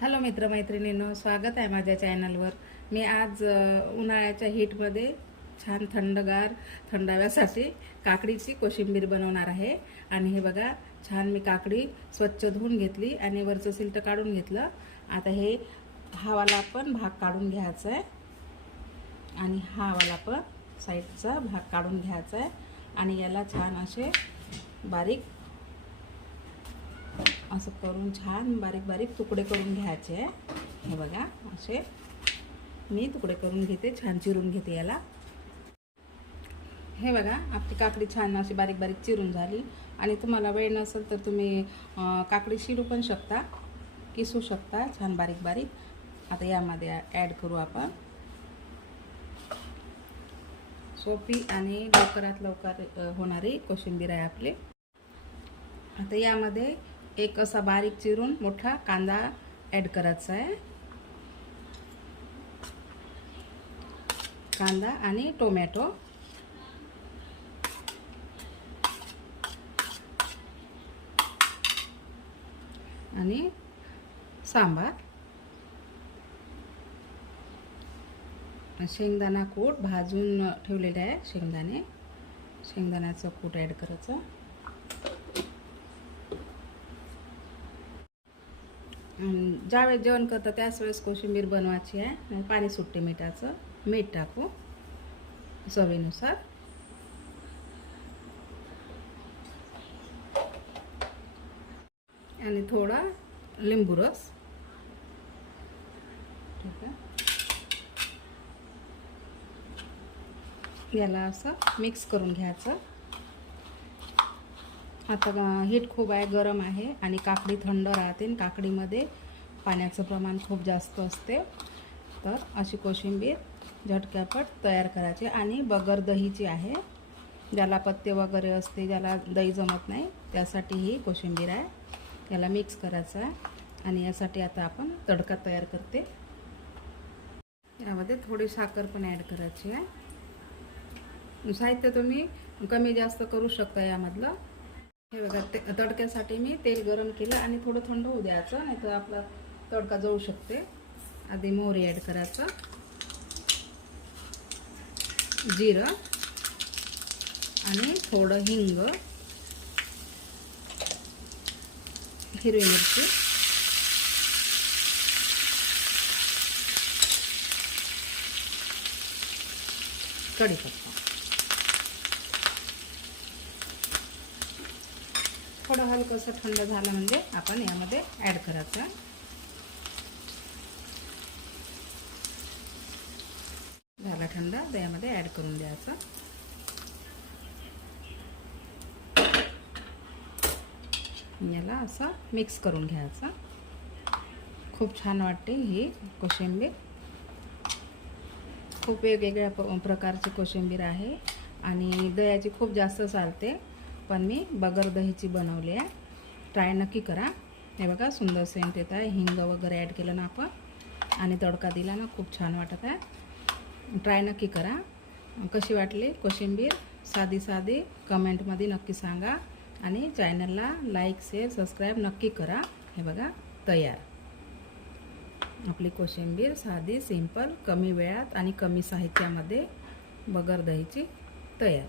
Hello मित्रमैत्रिणींनो स्वागत आहे माझ्या चॅनलवर. मी आज उन्हाळ्याच्या हीटमध्ये छान थंडगार थंडाव्यासाठी काकडीची कोशिंबीर बनवणार आहे. आणि हे बघा छान मी काकडी स्वच्छ धुवून घेतली आणि वरचं सिल्ट काढून घेतलं. आता हे हावाला पण भाग काढून घ्यायचा आहे. आणि हावाला पण साईडचा भाग काढून घ्यायचा आहे. आणि याला छान असे बारीक असं करून छान बारीक बारीक तुकडे करून घ्यायचे. आहे हे बघा असे मी तुकडे करून घेते छान चिरून घेते याला. हे बघा आपली काकडी छान अशी बारीक बारीक चिरून झाली. आणि तुम्हाला वेळ नसेल तर तुम्ही काकडी शिरू पण शकता किसू शकता छान बारीक बारीक. आता यामध्ये ॲड करू आपण. सोपी आणि लवकरात लवकर होणारी कोशिंबीर आहे आपली. आता यामध्ये एक असा बारीक चिरून मोठा कांदा ॲड करायचा आहे. कांदा आणि टोमॅटो. आणि सांबार. शेंगदाणा कूट भाजून ठेवलेले आहे शेंगदाणे. शेंगदाण्याचं कूट ॲड करायचं. ज्यावेळेस जेवण करतं त्याच वेळेस कोशिंबीर बनवायची आहे. पाणी सुट्टे मिठाचं मीठ टाकू चवीनुसार. आणि थोडा लिंबू रस. ठीक आहे. याला असं मिक्स करून घ्यायचं. आता हीट खूप आहे गरम आहे आणि काकडी थंड राहते आणि काकडीमध्ये पाण्याचं प्रमाण खूप जास्त असते. तर अशी कोशिंबीर झटक्यापट तयार करायची आणि बगर दहीची आहे. ज्याला पत्ते वगैरे असते ज्याला दही जमत नाही त्यासाठी ही कोशिंबीर आहे. याला मिक्स करायचं आहे आणि यासाठी आता आपण तडका तयार करते. यामध्ये थोडी साखर पण ॲड करायची आहे. साहित्य तुम्ही कमी जास्त करू शकता यामधलं. हे बघा ते तडक्यासाठी मी तेल गरम केलं आणि थोडं थंड होऊ द्यायचं नाही तर आपला तडका जळू शकते. आधी मोहरी ॲड करायचं. जिरं. आणि थोडं हिंग. हिरवी मिरची. कढीपत्ता. थोडं हलकंसं थंड झालं म्हणजे आपण यामध्ये ॲड करायचं. झाला थंड तर यामध्ये ॲड करून द्यायचं. याला असं मिक्स करून घ्यायचं. खूप छान वाटते ही कोशिंबीर. खूप वेगवेगळ्या प प्रकारची कोशिंबीर आहे. आणि दह्याची खूप जास्त चालते. पण मी बगर दहीची बनवली आहे. ट्राय नक्की करा. हे बघा सुंदर सेंट येत आहे. हिंग वगैरे ॲड केलं ना आपण. आणि तडका दिला ना खूप छान वाटत आहे. ट्राय नक्की करा. कशी वाटली? कोशिंबीर साधी साधी कमेंटमध्ये नक्की सांगा. आणि चॅनलला लाईक शेअर सबस्क्राईब नक्की करा. हे बघा तयार. आपली कोशिंबीर साधी सिंपल कमी वेळात आणि कमी साहित्यामध्ये बगर दहीची तयार.